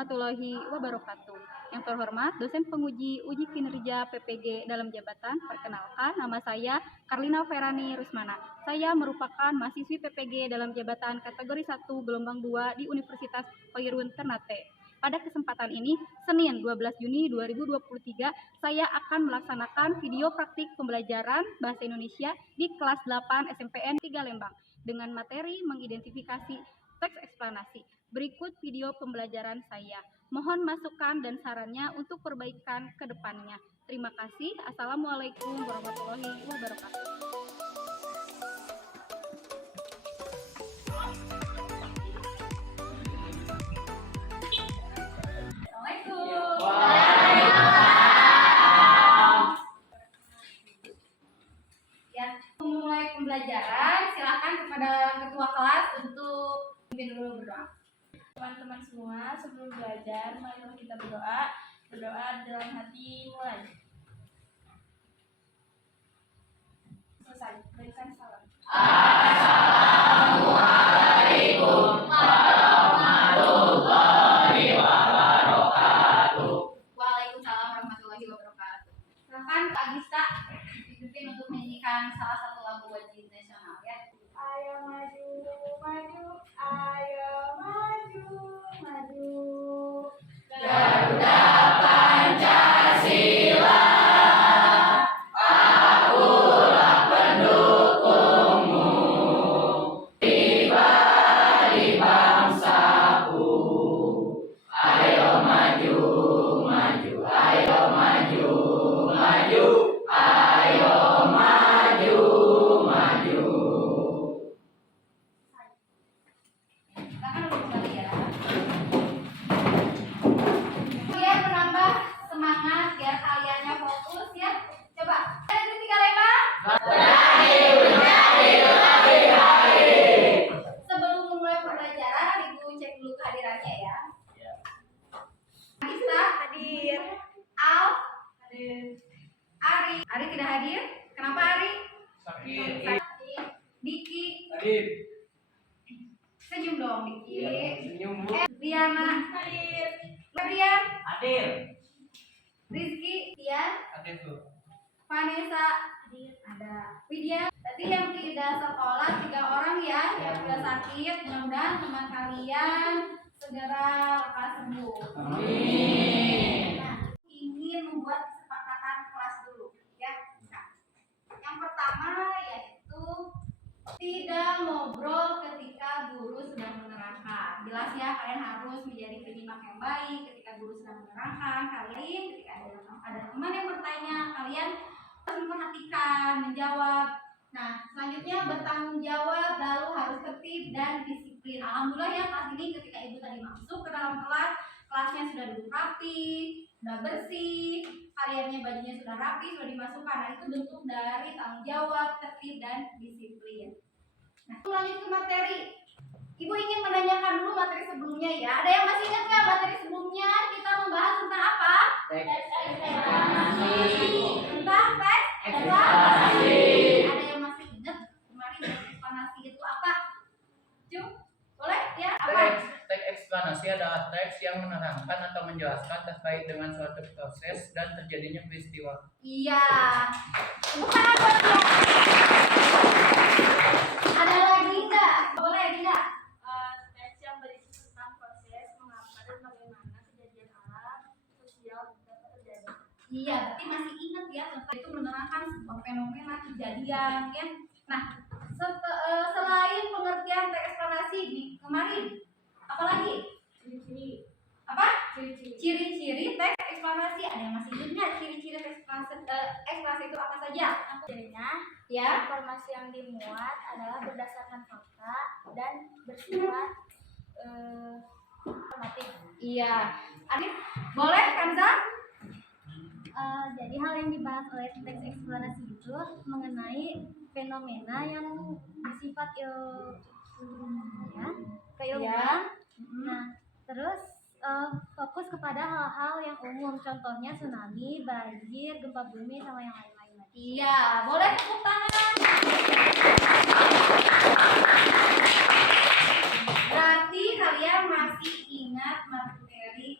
warahmatullahi wabarakatuh. Yang terhormat dosen penguji uji kinerja PPG dalam jabatan, perkenalkan nama saya Karlina Ferani Rusmana. Saya merupakan mahasiswi PPG dalam jabatan kategori 1 gelombang 2 di Universitas Hoirun Ternate. Pada kesempatan ini, Senin 12 Juni 2023, saya akan melaksanakan video praktik pembelajaran Bahasa Indonesia di kelas 8 SMPN 3 Lembang dengan materi mengidentifikasi teks eksplanasi. Berikut video pembelajaran saya. Mohon masukan dan sarannya untuk perbaikan ke depannya. Terima kasih. Assalamualaikum warahmatullahi wabarakatuh. Mulai pembelajaran, silakan kepada ketua kelas untuk pimpin dulu berdoa. Teman-teman semua, sebelum belajar, mari kita berdoa. Berdoa dalam hati, mulai. Selesai, berikan salam. Assalamualaikum warahmatullahi wabarakatuh. Waalaikumsalam warahmatullahi wabarakatuh. Silakan Kak Gista dipimpin untuk menyanyikan salah satu lagu wajib nasional ya. Ayo maju, maju, ayo maju, maju. Garuda Pancasila, akulah pendukungmu. Tiba di bangsaku, ayo maju, maju, ayo maju, maju, ayo maju, maju. Silakan duduk kembali ya. Biar menambah semangat, biar kaliannya fokus ya. Coba, ada 3 Lembang. Sebelum memulai pembelajaran, Ibu cek dulu kehadirannya ya. Gista hadir. Al hadir. Ari tidak hadir. Kenapa Ari? Sakit. Diki. Hadir. Senyum dong Diki. Senyum. Diana hadir. Marian Hadir. Rizky, Tian, Hadir tuh. Vanessa hadir. Ada Widya. Tadi yang tidak sekolah 3 orang ya yang sudah sakit. Mudah-mudahan teman kalian segera lekas sembuh. Amin. Nah, ingin membuat kesepakatan kelas dulu ya. Nah, yang pertama yaitu tidak ngobrol ketika guru sedang menerangkan. Jelas ya, kalian harus menjadi penyimak yang baik ketika guru sedang menerangkan. Kalian ketika ada teman yang bertanya, kalian harus memperhatikan, menjawab. Nah, selanjutnya bertanggung jawab, lalu harus tertib dan disiplin. Alhamdulillah ya, kelas ini ketika ibu tadi masuk ke dalam kelas, kelasnya sudah duduk rapi, sudah bersih, kaliannya bajunya sudah rapi, sudah dimasukkan. Nah, itu bentuk dari tanggung jawab, tertib dan disiplin. Nah, lanjut ke materi. Ibu ingin menanyakan dulu materi sebelumnya ya. Ada yang masih ingat nggak materi sebelumnya kita membahas tentang apa? Teks Eksplanasi. Tentang teks eksplanasi. Ada yang masih ingat kemarin teks eksplanasi itu apa? Cum, boleh ya? Apa? Teks eksplanasi adalah teks yang menerangkan atau menjelaskan terkait dengan suatu proses dan terjadinya peristiwa. Iya. Bukan apa dia? Ada lagi nggak? Boleh tidak? Teks yang berisi tentang proses, mengapa dan bagaimana kejadian alam, sosial dapat terjadi. Iya, berarti masih ingat ya tentang itu menerangkan sebuah fenomena kejadian ya. Nah, selain pengertian teks eksplanasi di kemarin, apalagi? Ciri-ciri. Apa? Ciri-ciri. Ciri-ciri teks eksplanasi. Ada yang masih ingat nggak ciri-ciri teks eksplanasi itu apa saja? Cirinya, Ya. informasi yang dimuat adalah berdasarkan fakta dan bersifat normatif. Iya. Adit, boleh Kanza? Jadi hal yang dibahas oleh teks eksplanasi itu mengenai fenomena yang bersifat keilmuan. Nah, terus fokus kepada hal-hal yang umum, contohnya tsunami, banjir, gempa bumi, sama yang lain-lain. Iya, boleh tepuk tangan. Berarti kalian masih ingat materi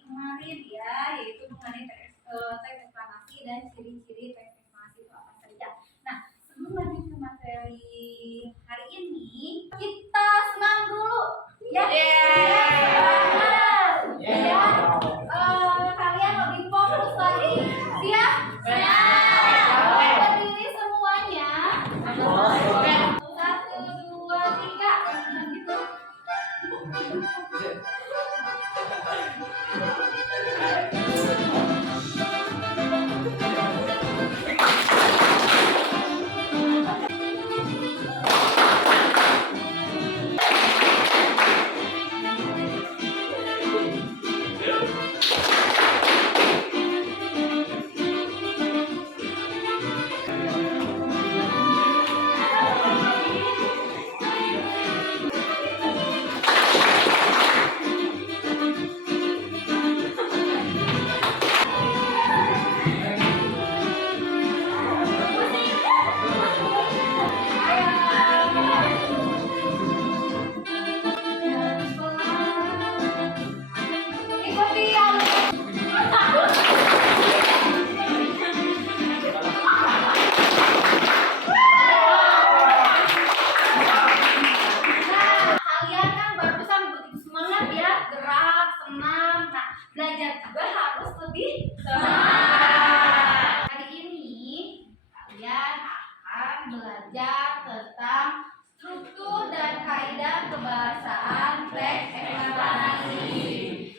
belajar tentang struktur dan kaidah kebahasaan teks eksplanasi.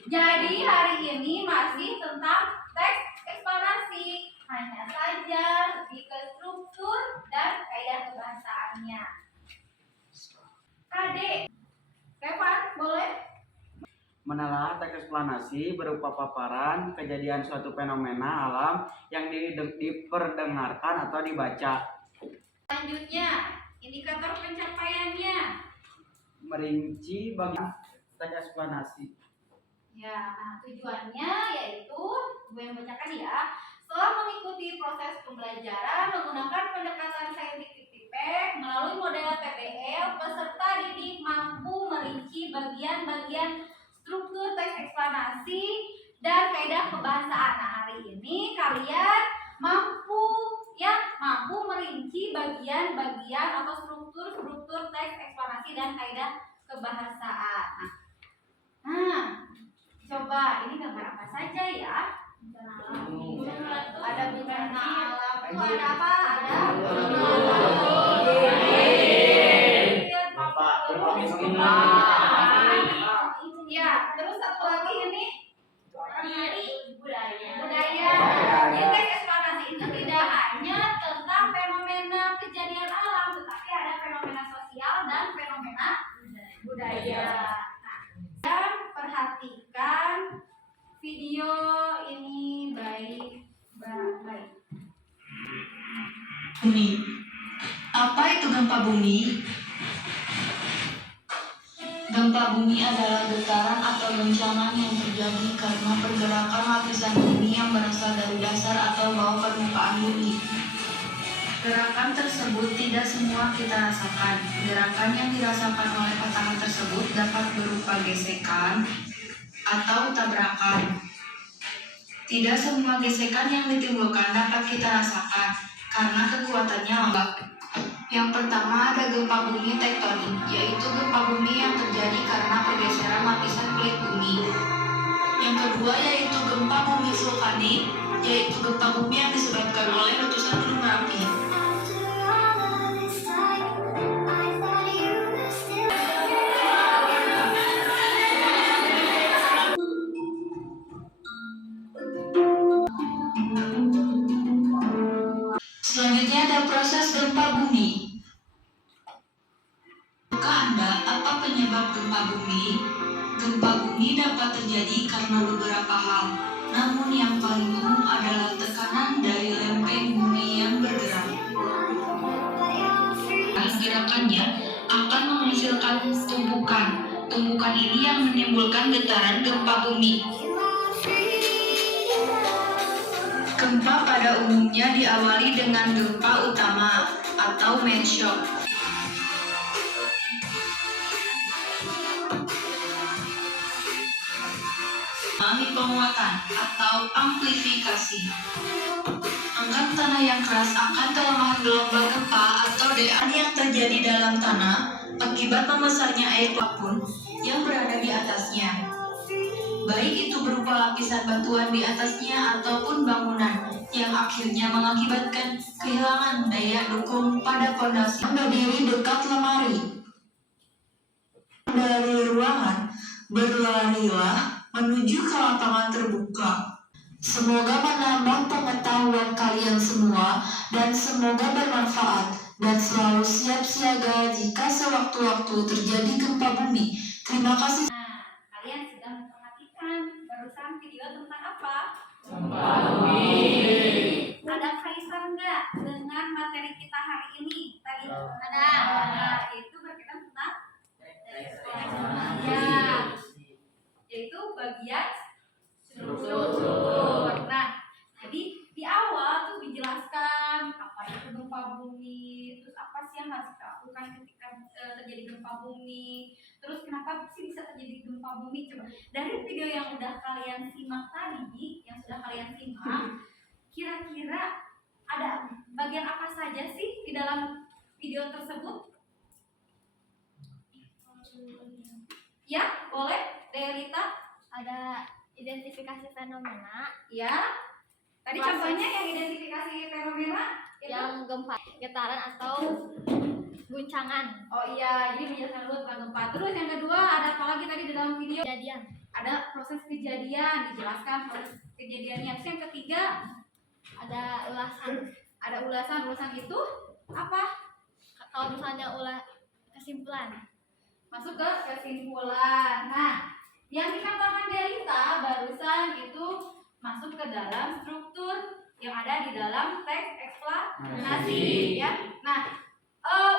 Jadi hari ini masih tentang teks eksplanasi, hanya saja lebih ke struktur dan kaidah kebahasaannya. Adik, Kevin, boleh? Menelaah teks eksplanasi berupa paparan kejadian suatu fenomena alam yang diperdengarkan atau dibaca. Selanjutnya, indikator pencapaiannya. Merinci bagian teks eksplanasi. Ya, nah tujuannya yaitu, gue yang bacakan ya. Setelah mengikuti proses pembelajaran menggunakan pendekatan scientific feedback melalui model PBL, peserta didik mampu merinci bagian-bagian struktur teks eksplanasi dan kaidah kebahasaan. Nah, hari ini kalian mampu merinci bagian-bagian atau struktur teks eksplanasi dan kaidah kebahasaan. Nah, coba ini gambar apa saja ya? Ada bencana alam. Itu ada apa? Ada ya, terus satu lagi ini budaya. Jadi teks eksplanasi itu tidak hanya tentang fenomena kejadian alam, tetapi ada fenomena sosial dan fenomena budaya. Dan perhatikan video ini baik-baik. Bumi. Apa itu gempa bumi? Gempa bumi adalah getaran atau goncangan yang terjadi karena pergerakan lapisan bumi yang berasal dari dasar atau bawah permukaan bumi. Gerakan tersebut tidak semua kita rasakan. Gerakan yang dirasakan oleh patahan tersebut dapat berupa gesekan atau tabrakan. Tidak semua gesekan yang ditimbulkan dapat kita rasakan karena kekuatannya lambat. Yang pertama ada gempa bumi tektonik, yaitu gempa bumi yang terjadi karena pergeseran lapisan kulit bumi. Yang kedua yaitu gempa bumi vulkanik, yaitu gempa bumi yang disebabkan oleh letusan gunung Merapi. Selanjutnya ada proses gempa bumi. Tahukah Anda apa penyebab gempa bumi? Gempa bumi dapat terjadi karena beberapa hal, namun yang paling umum adalah tekanan dari lempeng bumi yang bergerak. Gerakannya akan menghasilkan tumpukan. Tumpukan ini yang menimbulkan getaran gempa bumi. Gempa pada umumnya diawali dengan gempa utama atau main shock. Mengalami penguatan atau amplifikasi. Angkat tanah yang keras akan kelemahan gelombang gempa atau DA yang terjadi dalam tanah akibat membesarnya air apapun yang berada di atasnya. Baik itu berupa lapisan batuan di atasnya ataupun bangunan yang akhirnya mengakibatkan kehilangan daya dukung pada fondasi. Berdiri dekat lemari. Dari ruangan, berlarilah menuju ke lapangan terbuka. Semoga menambah pengetahuan kalian semua dan semoga bermanfaat dan selalu siap siaga jika sewaktu-waktu terjadi gempa bumi. Terima kasih. Nah, kalian sudah memperhatikan barusan video tentang apa? Gempa bumi. Ada kaitan nggak dengan materi kita hari ini? Tadi Ada. Itu berkaitan tentang ya, yaitu bagian struktur. Nah, jadi di awal tuh dijelaskan apa itu gempa bumi, terus apa sih yang harus kita lakukan ketika terjadi gempa bumi, terus kenapa sih bisa terjadi gempa bumi. Coba dari video yang udah kalian simak tadi, kira-kira ada bagian apa saja sih di dalam video tersebut? Ya, boleh, Delita. Ada identifikasi fenomena, Ya. Tadi Proses. contohnya yang identifikasi fenomena yang gempa, getaran atau guncangan. Oh iya, jadi menjelaskan dulu tentang gempa. Terus yang kedua ada apa lagi tadi di dalam video? Kejadian. Ada proses kejadian, dijelaskan proses kejadiannya. Terus yang ketiga Ada ulasan. ada ulasan. Ulasan itu apa? Kalau misalnya kesimpulan. Masuk ke kesimpulan. Nah, yang dikatakan Delita barusan itu masuk ke dalam struktur yang ada di dalam teks eksplanasi ya. Nah,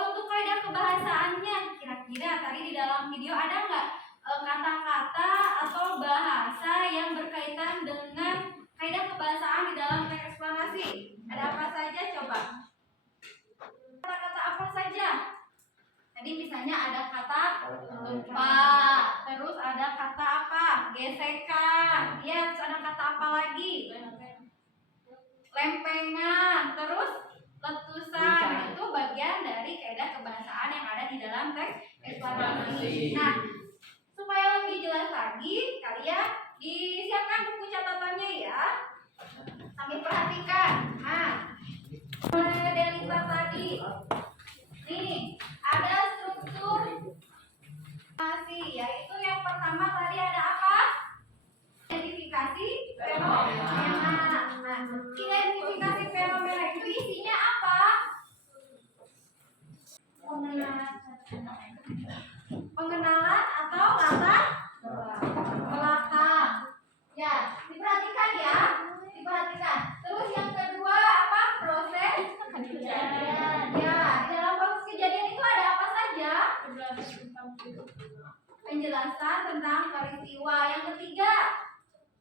untuk kaidah kebahasaannya kira-kira tadi di dalam video ada nggak kata-kata atau bahasa yang berkaitan dengan kaidah kebahasaan di dalam teks eksplanasi? Ada apa saja coba? Kata-kata apa saja? Tadi misalnya ada kata gempa, terus ada kata apa? Gesekan, ya, terus ada kata apa lagi? Lempengan, terus letusan. Nah, itu bagian dari kaidah kebahasaan yang ada di dalam teks eksplanasi. Nah, supaya lebih jelas lagi, kalian disiapkan buku catatannya ya. Sambil perhatikan. Nah, Delita tadi. Nih, ada struktur masih, yaitu yang pertama tadi ada apa? Identifikasi fenomena. Nah, identifikasi fenomena itu isinya apa? Pengenalan atau latar belakang. Ya, diperhatikan ya. Diperhatikan. Terus yang kedua apa? Proses kejadian. Ya, di dalam proses kejadian itu ada apa saja? Penjelasan tentang peristiwa. Yang ketiga,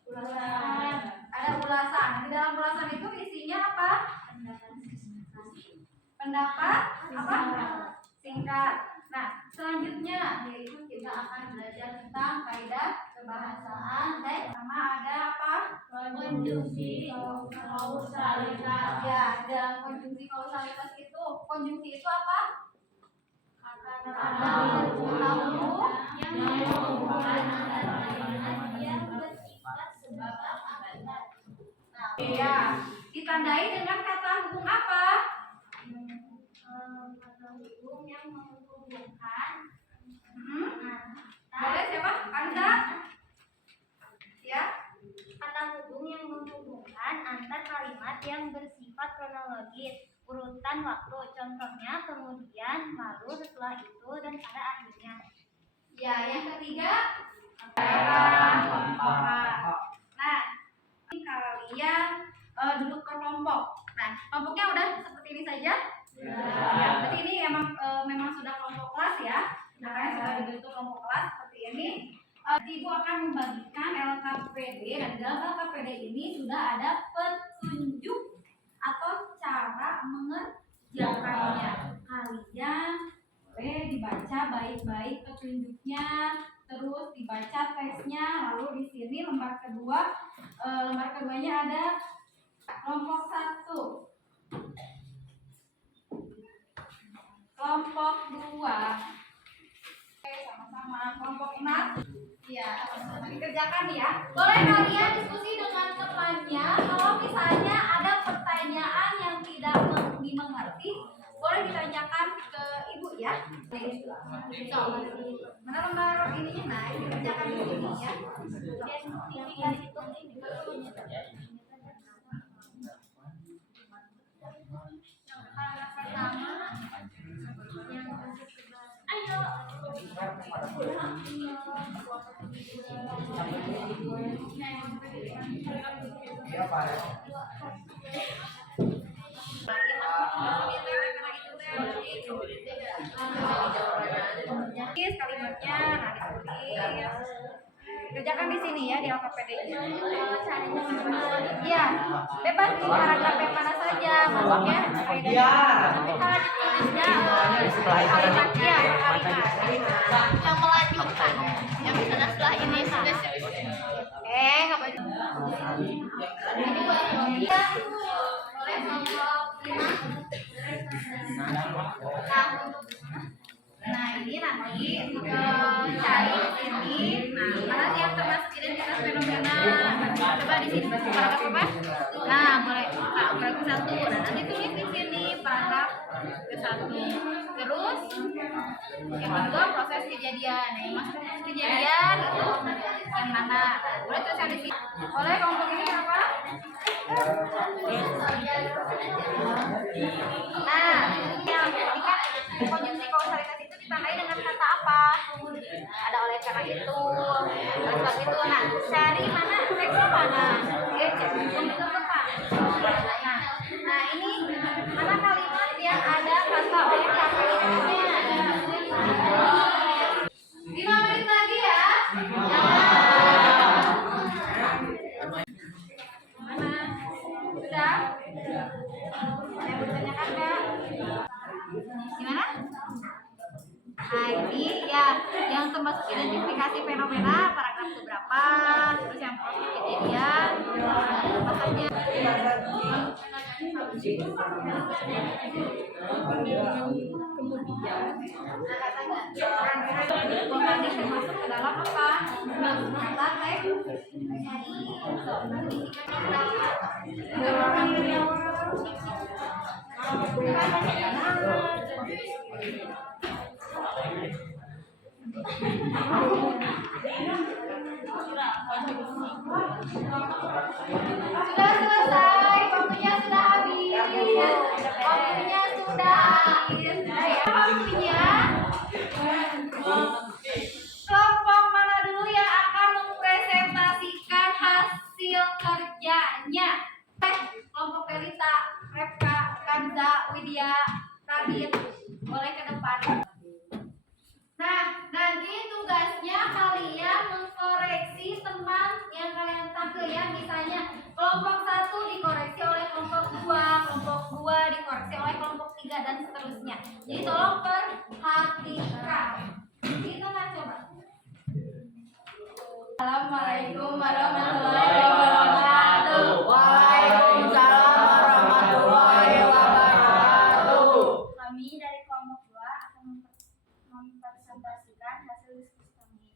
ulasan. Ada ulasan. Di dalam ulasan itu isinya apa? Pendapat apa? Singkat. Nah, selanjutnya yaitu kita akan belajar tentang kaidah kebahasaan. Pertama ada apa? Konjungsi kausalitas. Ya, dalam konjungsi kausalitas itu, konjungsi itu apa? Kata hubungan yang menghubungkan antara yang bersifat sebab akibat. Nah, ya, ditandai dengan kata hubung apa? Kata hubung yang menghubungkan. Boleh siapa? Anda? Ya. Kata hubung yang menghubungkan antar kalimat yang bersifat kronologis, urutan waktu, contohnya kemudian, lalu, setelah itu, dan pada akhirnya. Ya, yang ketiga daerah kelompok. Nah, ini kalian duduk ke kelompok. Nah, kelompoknya udah seperti ini saja. Ya, berarti ini memang sudah kelompok kelas ya. Makanya sudah dibentuk kelompok kelas seperti ini. Ibu akan membagikan LKPD dan dalam LKPD ini sudah ada petunjuk atau cara mengerjakannya. Kalian boleh dibaca baik-baik petunjuknya, terus dibaca teksnya, lalu di sini lembar keduanya ada kelompok 1, kelompok 2, sama-sama kelompok 6. Ya, sama-sama dikerjakan ya. Boleh kalian diskusi dengan temannya. Kalau misalnya ada pertanyaan yang tidak dimengerti, boleh ditanyakan ke ibu ya. Mana lembar ininya? Nah, ini dikerjakan di sini ya. Identifikasi itu kalimatnya, nah ditulis. Kerjakan di sini ya di LKPD. Iya, bebas di paragraf yang mana saja masuknya. Tapi kalau ditulisnya kalimatnya Yang melanjutkan, yang misalnya setelah ini sudah nggak boleh. Iya, boleh kelompok 5. Nah, ini nanti cari di sini. Nah, mana yang termasuk identitas fenomena? Coba di sini paragraf apa? Nah, boleh paragraf 1. Nah, nanti tulis di sini satu. Terus yang kedua proses kejadian. Nah, yang maksud proses kejadian itu yang mana? Boleh tulisan di sini. Oleh kelompok ini apa? Nah, yang ketika konjungsi kausalitas itu ditandai dengan kata apa? Ada oleh karena itu, oleh sebab itu. Nah, cari mana teksnya mana? Oke, komputer depan. Nah, ini mana kalimat yang ada kata oleh karena itu-nya? 5 menit lagi ya. Mana? Sudah? Ada yang bertanyakan nggak? Gimana? Nah, ini ya yang termasuk identifikasi fenomena paragraf itu berapa, terus yang proses kejadian apa saja. Organik termasuk ke dalam apa? Kata teks. Sudah selesai, waktunya sudah habis. Waktunya sudah habis. Waktunya. Kelompok mana dulu yang akan mempresentasikan hasil kerjanya? Kelompok Pelita, Repka, Kanza, Widya, Radit, boleh ke depan. Nah, nanti tugasnya kalian mengkoreksi teman yang kalian tampil ya. Misalnya kelompok 1 dikoreksi oleh kelompok 2, kelompok 2 dikoreksi oleh kelompok 3 dan seterusnya. Jadi tolong perhatikan. Kita kan coba. Assalamualaikum warahmatullahi wabarakatuh. Waalaikumsalam warahmatullahi wabarakatuh. Kami dari kelompok 2 akan mempresentasikan hasil diskusi kami.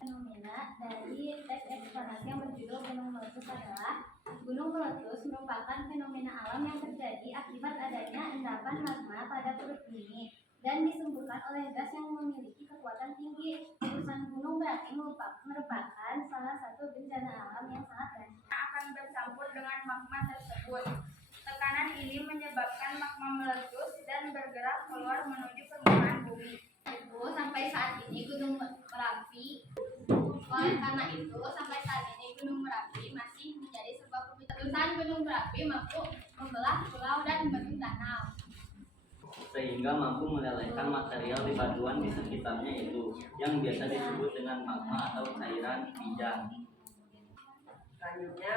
Fenomena dari teks eksplanasi yang berjudul Gunung Meletus adalah: gunung meletus merupakan fenomena alam yang terjadi akibat adanya endapan magma pada perut bumi dan disemburkan oleh gas yang memiliki kekuatan tinggi. Letusan gunung berapi merupakan salah satu bencana alam yang sangat dahsyat akan bercampur dengan magma tersebut. Tekanan ini menyebabkan magma meletus dan bergerak keluar menuju permukaan bumi. Sampai saat ini Gunung Merapi, oleh karena itu sampai saat ini Gunung Merapi masih menjadi sebuah letusan. Gunung Merapi mampu membelah pulau dan membentuk danau, sehingga mampu melelehkan material di batuan di sekitarnya itu yang biasa disebut dengan magma atau cairan pijang. Selanjutnya,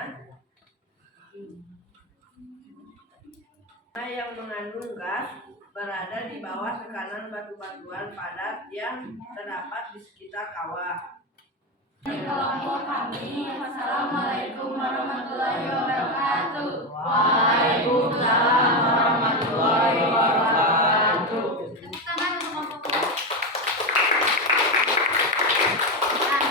yang mengandung gas berada di bawah tekanan batu-batuan padat yang terdapat di sekitar kawah. di kelompok kami. Wassalamualaikum warahmatullahi wabarakatuh. Waalaikumsalam warahmatullahi wabarakatuh. Tepuk tangan untuk kelompok dua. Nah,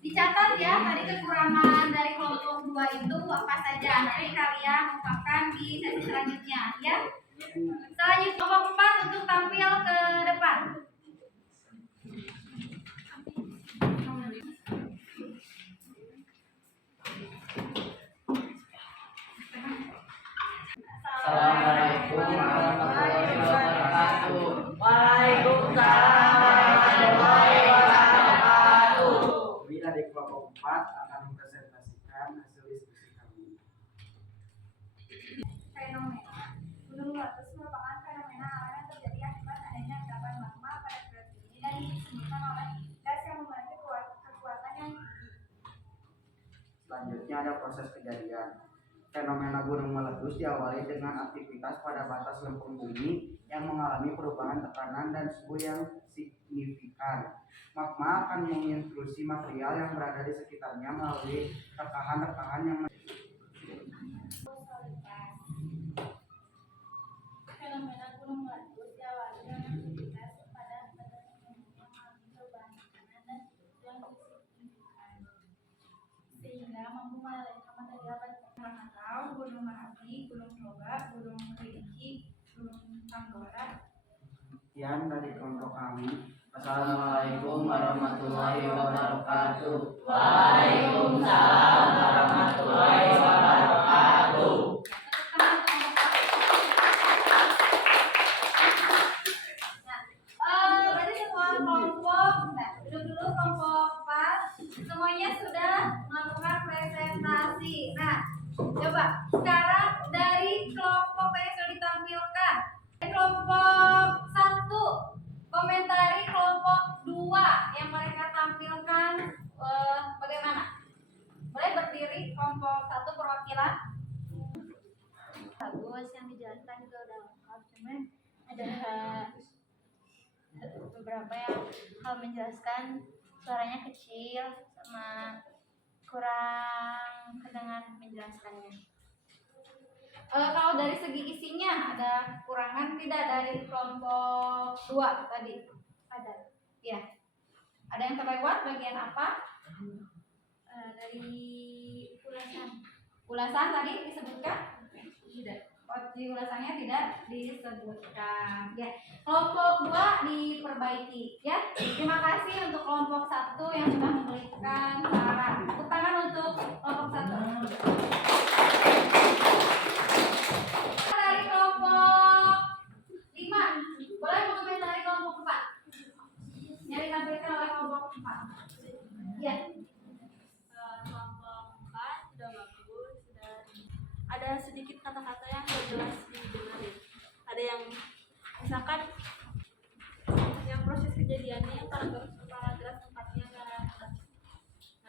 dicatat ya tadi kekurangan dari kelompok 2 itu apa saja. Nanti kalian ungkapkan di sesi selanjutnya ya. Selanjutnya kelompok 4 untuk tampil ke depan. Assalamualaikum warahmatullahi wabarakatuh. Waalaikumsalam warahmatullahi wabarakatuh. Kami dari kelompok 4 akan mempresentasikan hasil diskusi kami. Fenomena gunung meletus merupakan fenomena alam yang terjadi akibat adanya endapan magma pada perut bumi dan disebabkan oleh gas yang memiliki kekuatan yang tinggi. Selanjutnya ada proses kejadian. Fenomena gunung meletus diawali dengan aktivitas pada batas lempung bumi yang mengalami perubahan tekanan dan suhu yang signifikan. Magma akan mengintrusi material yang berada di sekitarnya melalui rekahan-rekahan yang Fenomena gunung meletus diawali dengan aktivitas pada batas lempung bumi yang mengalami perubahan tekanan dan suhu yang signifikan sehingga mampu melelehkan material pada Gunung Merapi, Gunung Gunung Rinci, Gunung Tambora. Sekian dari kelompok kami. Assalamualaikum warahmatullahi wabarakatuh. Waalaikumsalam warahmatullahi wabarakatuh. Berarti semua kelompok, duduk dulu kelompok 4, semuanya sudah melakukan presentasi. Nah, coba sekarang dari kelompok yang sudah ditampilkan, dari kelompok 1 komentari kelompok 2 yang mereka tampilkan bagaimana? Boleh berdiri kelompok 1 perwakilan. Bagus, yang dijelaskan juga udah lengkap, cuman ada beberapa yang kalau menjelaskan suaranya kecil sama kurang kedengar menjelaskannya. Kalau dari segi isinya ada kekurangan tidak dari kelompok 2 tadi? Ada Ya. Ada yang terlewat bagian apa? dari ulasan. Ulasan tadi disebutkan? Tidak. Oh, di ulasannya tidak disebutkan. Ya. Kelompok 2 diperbaiki. Ya. Terima kasih untuk kelompok 1 yang sudah memberikan saran. Tepuk tangan untuk kelompok 1. Dari kelompok 5 boleh mengomentari kelompok 4 yang ditampilkan oleh kelompok 4. Ya. Kelompok 4 sudah bagus, sudah ada sedikit kata-kata yang gak jelas didengarin. Ada yang misalkan yang proses kejadiannya yang paragraf tempatnya nggak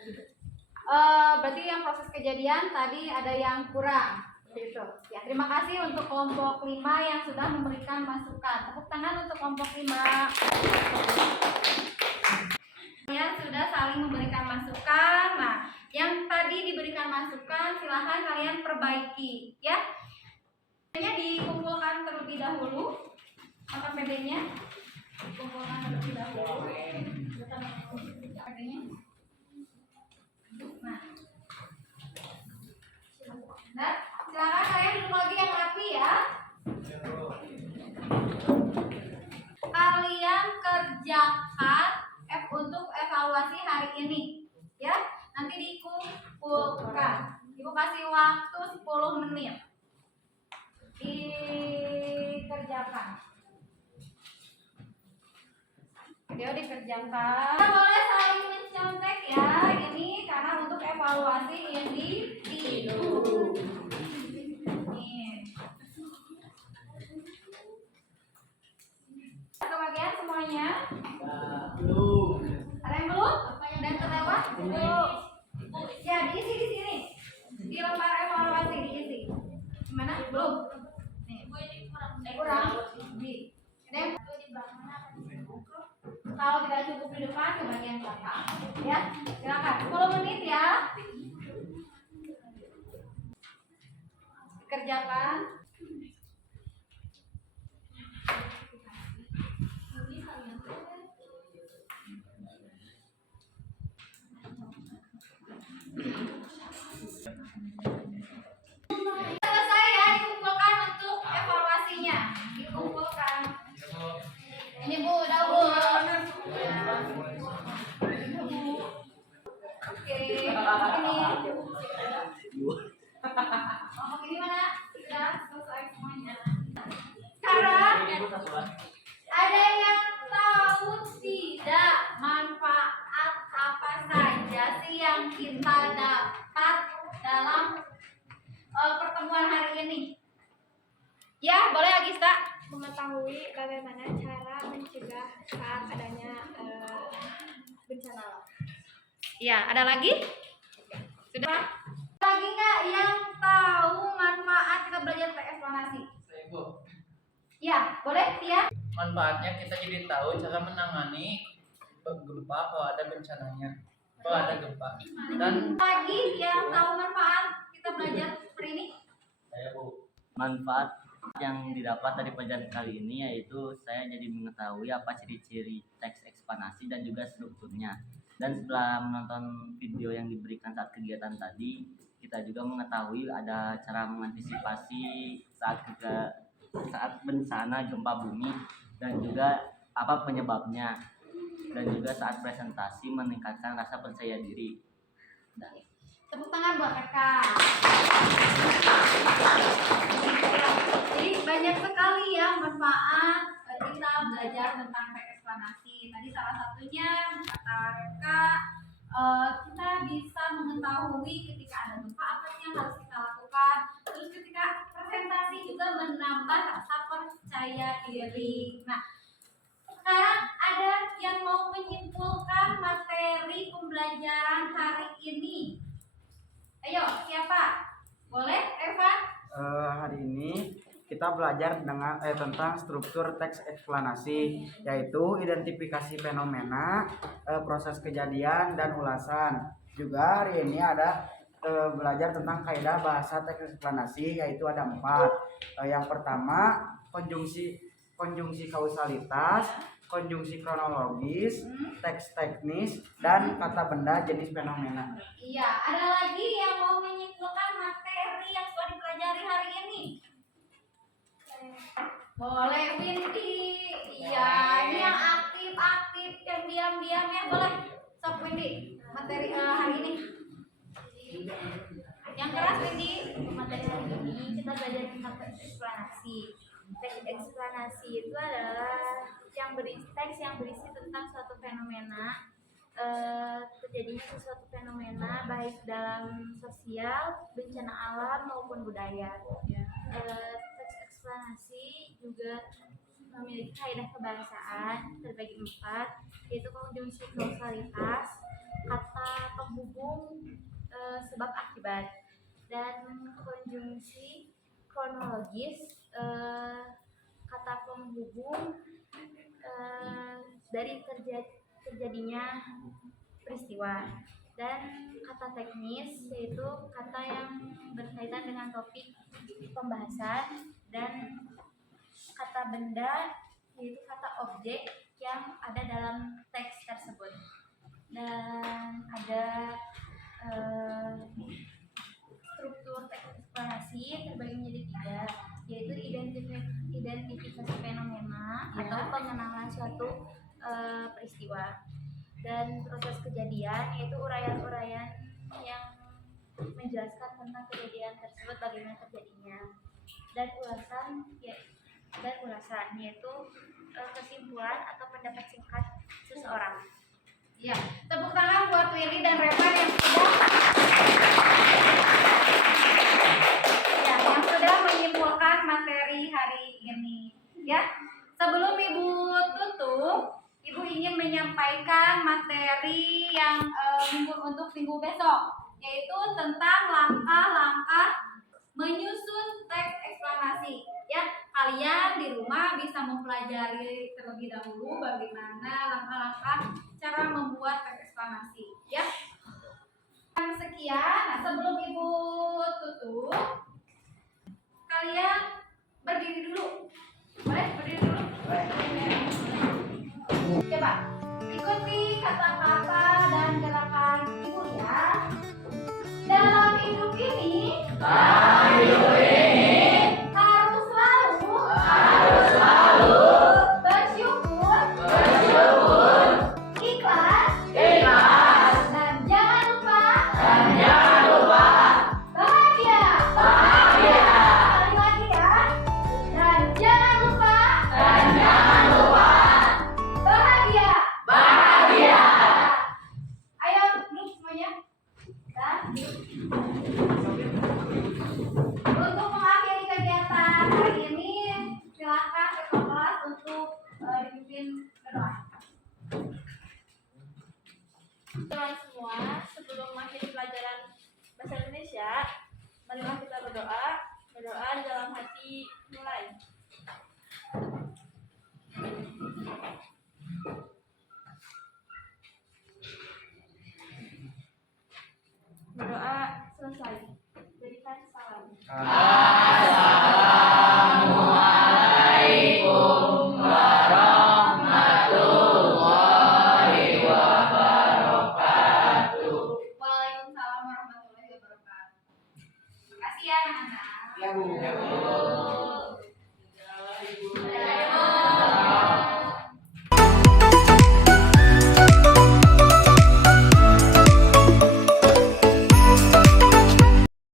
gitu. Berarti yang proses kejadian tadi ada yang kurang gitu. Ya, terima kasih untuk kelompok 5 yang sudah memberikan masukan. Tepuk tangan untuk kelompok 5. Kalian sudah saling memberikan masukan. Nah, yang tadi diberikan masukan silahkan kalian perbaiki ya. PD-nya dikumpulkan terlebih dahulu. Maka PD-nya dikumpulkan terlebih dahulu. PD-nya. Nah, silakan kalian duduk lagi yang rapi ya. Kalian kerjakan untuk evaluasi hari ini, ya. Nanti dikumpulkan. Ibu kasih waktu 10 menit. Dikerjakan. Video dikerjakan. Kita boleh saling mencontek ya ini karena untuk evaluasi individu. Nih. Kebagian semuanya? Belum. Ada yang belum? Ada yang terlewat? Belum. Ya diisi di sini. Di lembar evaluasi diisi. Gimana? Belum. Nih. Kurang. Di. Ada yang kalau tidak cukup di depan ke bagian belakang ya silakan 10 menit ya kerjakan. Selesai ya dikumpulkan untuk evaluasinya dikumpulkan. Ini Bu, udah Bu. Oke, ini. Oh, ini mana? Sudah selesai semuanya. Sekarang ada yang tahu tidak manfaat apa saja sih yang kita dapat dalam pertemuan hari ini? Ya, boleh Agista. Mengetahui bagaimana cara mencegah saat adanya bencana alam. Ya, ada lagi? Sudah? Lagi nggak yang tahu manfaat kita belajar eksplanasi? Ibu, Ya, boleh ya? manfaatnya kita jadi tahu cara menangani gempa kalau ada bencananya, kalau ada gempa. Dan Lagi yang tahu manfaat kita belajar seperti ini? Saya Bu. Manfaat yang didapat dari pelajaran kali ini yaitu saya jadi mengetahui apa ciri-ciri teks ekspanasi dan juga strukturnya. Dan setelah menonton video yang diberikan saat kegiatan tadi, kita juga mengetahui ada cara mengantisipasi saat bencana gempa bumi dan juga apa penyebabnya, dan juga saat presentasi meningkatkan rasa percaya diri. Tepuk tangan buat kakak. Jadi banyak sekali ya manfaat kita belajar tentang teks eksplanasi. Tadi salah satunya kata kakak, kita bisa mengetahui ketika ada gempa apa sih yang harus kita lakukan. Terus ketika presentasi juga menambah rasa percaya diri. Nah, sekarang ada yang mau menyimpulkan materi pembelajaran hari ini. Ayo, siapa? Boleh, Evan? Hari ini kita belajar tentang struktur teks eksplanasi, yaitu identifikasi fenomena, proses kejadian, dan ulasan. Juga hari ini ada belajar tentang kaidah bahasa teks eksplanasi, yaitu ada 4. Yang pertama, konjungsi kausalitas, konjungsi kronologis, teks teknis, dan kata benda jenis fenomena. Iya, ada lagi yang mau menyimpulkan materi yang sudah dipelajari hari ini? Boleh, Windy. Iya, ini yang aktif, yang diam-diam ya, boleh. Sok Windy, materi hari ini. Yang keras Windy. Materi hari ini kita belajar tentang teks eksplanasi. Teks eksplanasi itu adalah teks yang berisi tentang suatu fenomena, terjadinya sesuatu fenomena baik dalam sosial, bencana alam maupun budaya. Teks eksplanasi juga memiliki kaidah kebahasaan terbagi 4, yaitu konjungsi kausalitas, kata penghubung sebab akibat, dan konjungsi kronologis, kata penghubung dari terjadinya peristiwa, dan kata teknis yaitu kata yang berkaitan dengan topik pembahasan, dan kata benda yaitu kata objek yang ada dalam teks tersebut. Dan ada struktur teks eksplanasi terbagi menjadi 3, yaitu identifikasi fenomena atau pengenalan suatu peristiwa, dan proses kejadian yaitu uraian-uraian yang menjelaskan tentang kejadian tersebut bagaimana terjadinya, dan ulasan yaitu kesimpulan atau pendapat singkat seseorang. Ya, tepuk tangan buat Willy dan Revan yang sudah menyimpulkan materi hari ini. Ya, sebelum Ibu tutup, Ibu ingin menyampaikan materi yang untuk minggu besok, yaitu tentang langkah-langkah menyusun teks eksplanasi. Ya, kalian di rumah bisa mempelajari terlebih dahulu bagaimana langkah-langkah cara membuat teks eksplanasi. Ya. Sekian. Nah, sebelum Ibu tutup, kalian berdiri dulu. Boleh berdiri dulu? Coba ikuti kata-kata dan gerakan Ibu ya. Dalam hidup ini harus selalu bersyukur, ikhlas, dan jangan lupa bahagia. Sekali lagi ya. Dan jangan lupa bahagia. Ayo Ya Bu. Ya, Bu.